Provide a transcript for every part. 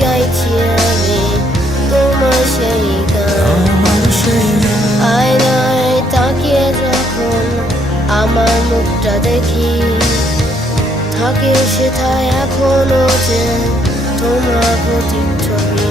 গাইছি আমি তোমার সেই গান। আয়নায় তাকিয়ে যখন আমার মুখটা দেখি, থাকে সেথায় এখনো যে তোমার প্রতিচ্ছবি।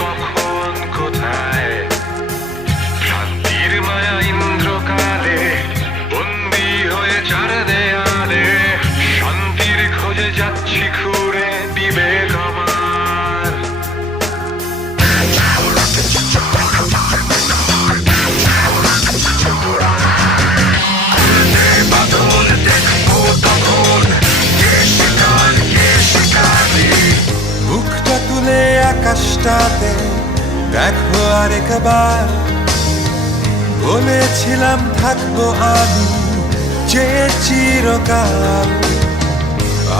কখন কোথায় ভ্রান্তির মায়া ইন্দ্রকালে বন্দী হয়ে চার দেয়ালে, শান্তির খোঁজে যাচ্ছি ঘুরে বিবেক আমার। মুখটা তুলে আকাশটাতে দেখো আরেকবার, বলেছিলাম থাকবো আমি যে চিরকাল।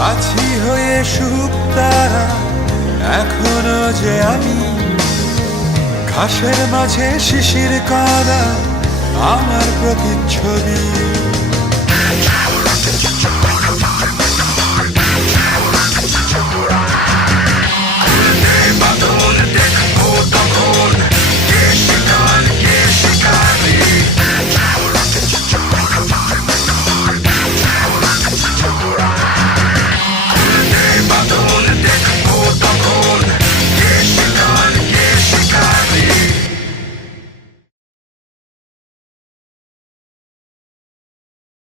আছি হয়ে শুকতারা এখনো যে আমি, ঘাসের মাঝে শিশির করা আমার প্রতিচ্ছবি।